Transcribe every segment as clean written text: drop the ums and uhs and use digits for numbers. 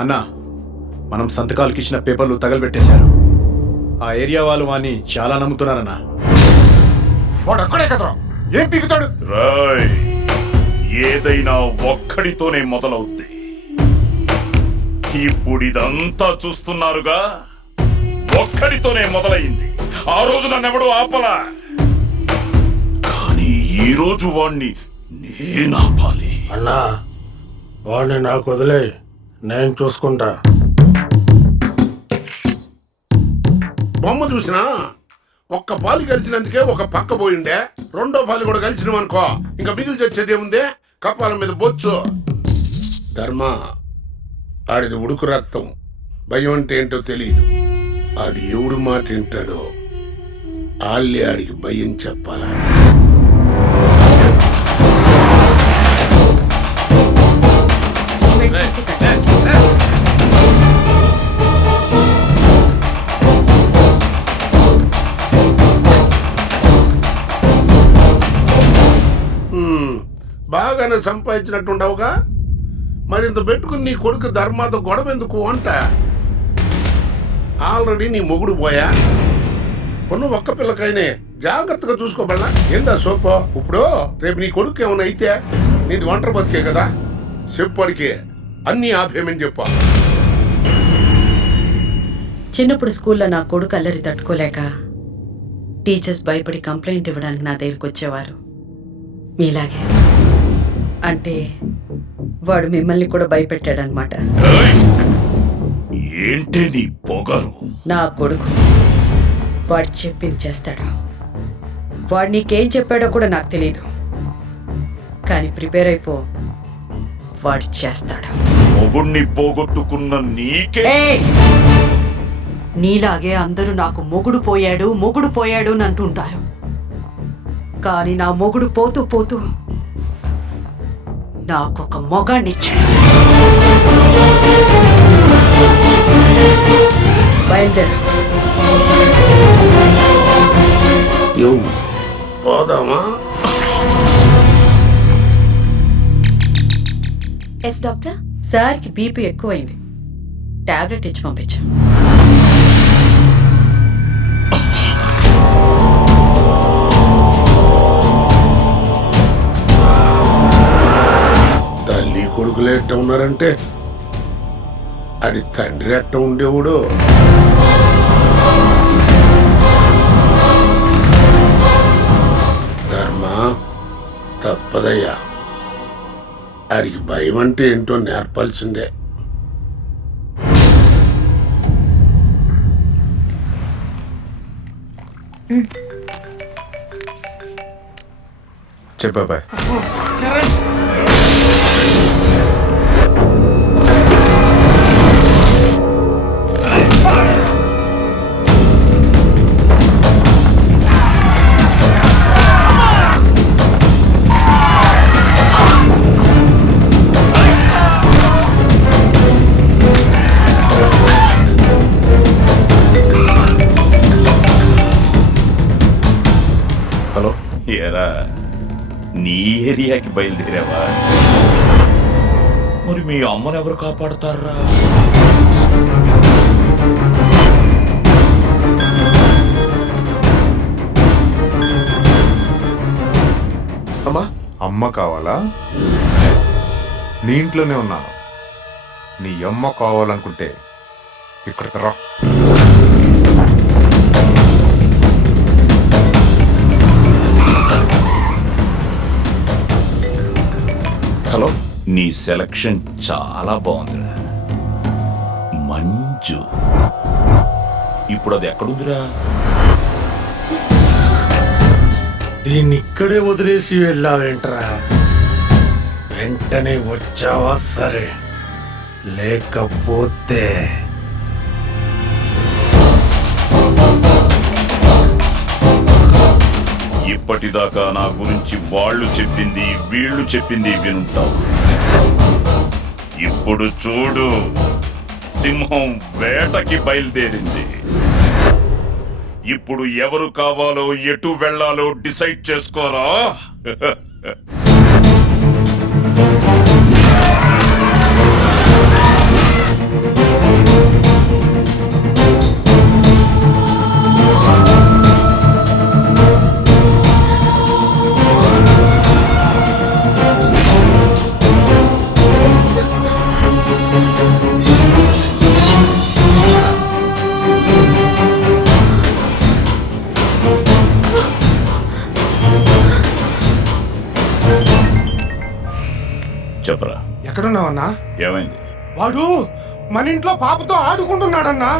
అన్నా, మనం సంతకాలకు ఇచ్చిన పేపర్లు తగలబెట్టేశారు. ఆ ఏరియా వాళ్ళు వాణ్ణి చాలా నమ్ముతున్నారన్నా. వాడు అక్కడే కదరా, ఏం పీకుతాడు? రాయ్, ఏదైనా ఒక్కడితోనే మొదలవుద్ది. ఇప్పుడు ఇదంతా చూస్తున్నారుగా, ఒక్కడితోనే మొదలైంది. ఆ రోజు నన్నెవడూ ఆపలా, కానీ ఈ రోజు వాణ్ణి నేనాపాలి. అన్నా, వాడిని నాకు వదిలే, నేను చూసుకుంటా. బొమ్మ చూసినా ఒక్క పాలు గెలిచినందుకే ఒక పక్క పోయిండే, రెండో పాలు కూడా గెలిచినవనుకో ఇంకా మిగిలి వచ్చేదేముందే? కపాల మీద బొచ్చు. ధర్మ, ఆడిది ఉడుకు రక్తం, భయం అంటే ఏంటో తెలియదు. ఆడు ఎవడు మాట వింటాడో ఆళ్ళే ఆడికి భయం చెప్పాలా. బాగానే సంపాదించినట్టుండవుగా, మరింత పెట్టుకుని నీ కొడుకు ధర్మాతో గొడవ ఎందుకు అంట? ఆల్రెడీ నీ మొగుడు పోయా, ఉన్న ఒక్క పిల్లకైనే జాగ్రత్తగా చూసుకోబడలా. ఏందా సోపో? ఇప్పుడు రేపు నీ కొడుకు ఏమైనా అయితే నీది ఒంటరి బతికే కదా, చెప్పడికే అన్నీ ఆపేమని చెప్పా. చిన్నప్పుడు స్కూల్లో నా కొడుకు అల్లరి తట్టుకోలేక టీచర్స్ భయపడి కంప్లైంట్ ఇవ్వడానికి నా దగ్గరికి వచ్చేవారు. మీలాగే. అంటే వాడు మిమ్మల్ని కూడా భయపెట్టాడనమాట. ఏంటే నీ పొగరు? నా కొడుకు వాడు చెప్పింది చేస్తాడు. వాడు నీకేం చెప్పాడో కూడా నాకు తెలీదు, కానీ ప్రిపేర్ అయిపో, వాడు చేస్తాడు. మొగుణ్ణి పోగొట్టుకున్న నీకే నీలాగే అందరూ నాకు మొగుడు పోయాడు అని అంటుంటారు. కానీ నా మొగుడు పోతూ పోతూ నాకొక మొగాన్నిచ్చాడు. బయలుదేరు. పోదామా? Yes doctor. సార్కి బీపీ ఎక్కువైంది, టాబ్లెట్ ఇచ్చి పంపించు. తల్లి కొడుకులు ఎట్ట ఉన్నారంటే అది తండ్రి ఎట్ట ఉండేవాడు. ధర్మ, తప్పదయ్యా, ఆడికి భయం అంటే ఏంటో నేర్పాల్సిందే. చెప్పాబాయ్. హలో, ఏరా, నీ ఏరియాకి బయలుదేరావా? మరి మీ అమ్మను ఎవరు కాపాడతారా? అమ్మా, అమ్మ కావాలా? నీ ఇంట్లోనే ఉన్నాను. నీ అమ్మ కావాలనుకుంటే ఇక్కడికి రా. హలో. నీ సెలక్షన్ చాలా బాగుందిరా, మంజు. ఇప్పుడు అది ఎక్కడుందిరా? దీన్ని ఇక్కడే వదిలేసి వెళ్ళావేంట్రా? వెంటనే వచ్చావా సరే, లేకపోతే ఇప్పటిదాకా నా గురించి వాళ్ళు చెప్పింది వీళ్ళు చెప్పింది వినుంటావు. ఇప్పుడు చూడు, సింహం వేటకి బయలుదేరింది. ఇప్పుడు ఎవరు కావాలో ఎటు వెళ్లాలో డిసైడ్ చేసుకోరా. ఏమైంది? వాడు మన ఇంట్లో పాపతో ఆడుకుంటున్నాడన్నా.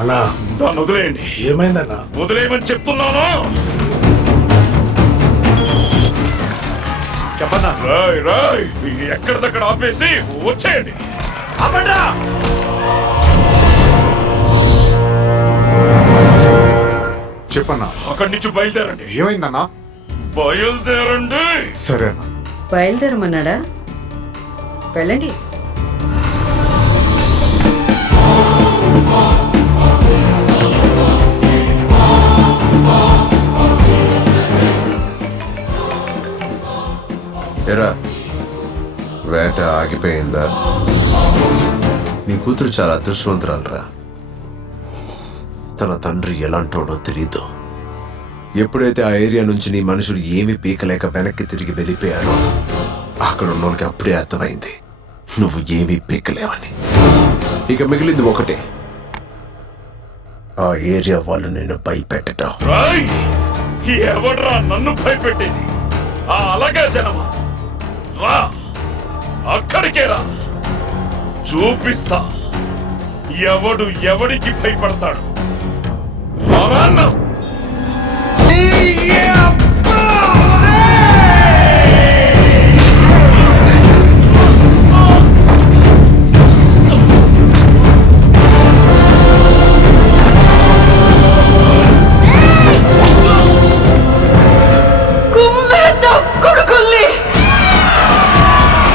అన్నా దాన్ని వదిలేయండి. ఏమైందన్నా? వదిలేయమని చెప్తున్నాను. చెప్పన్నా. రాయ్ రాయ్, ఎక్కడిదక్కడ ఆపేసి వచ్చేయండి. చెప్పన్నా. అక్కడి నుంచి బయలుదేరండి. ఏమైందన్నా? బయలుదేరండి. సరే అన్నా. బయలుదేరమన్నాడా? వెళ్ళండి. ఎరా వేట ఆగిపోయిందా? నీ కూతురు చాలా అదృష్టవంతురాలరా. తన తండ్రి ఎలాంటోడో తెలీదు. ఎప్పుడైతే ఆ ఏరియా నుంచి నీ మనుషులు ఏమీ పీకలేక వెనక్కి తిరిగి వెళ్ళిపోయారో అక్కడ ఉన్నోళ్ళకి అప్పుడే అర్థమైంది నువ్వు ఏమీ పీకలేవని. ఇక మిగిలింది ఒకటే, ఆ ఏరియా వాళ్ళు నేను భయపెట్టడం. రాయ్, ఎవడ్రా నన్ను భయపెట్టేది? ఆ అలాగే జనమా, రా అక్కడికే రా, చూపిస్తా ఎవడు ఎవడికి భయపడతాడు.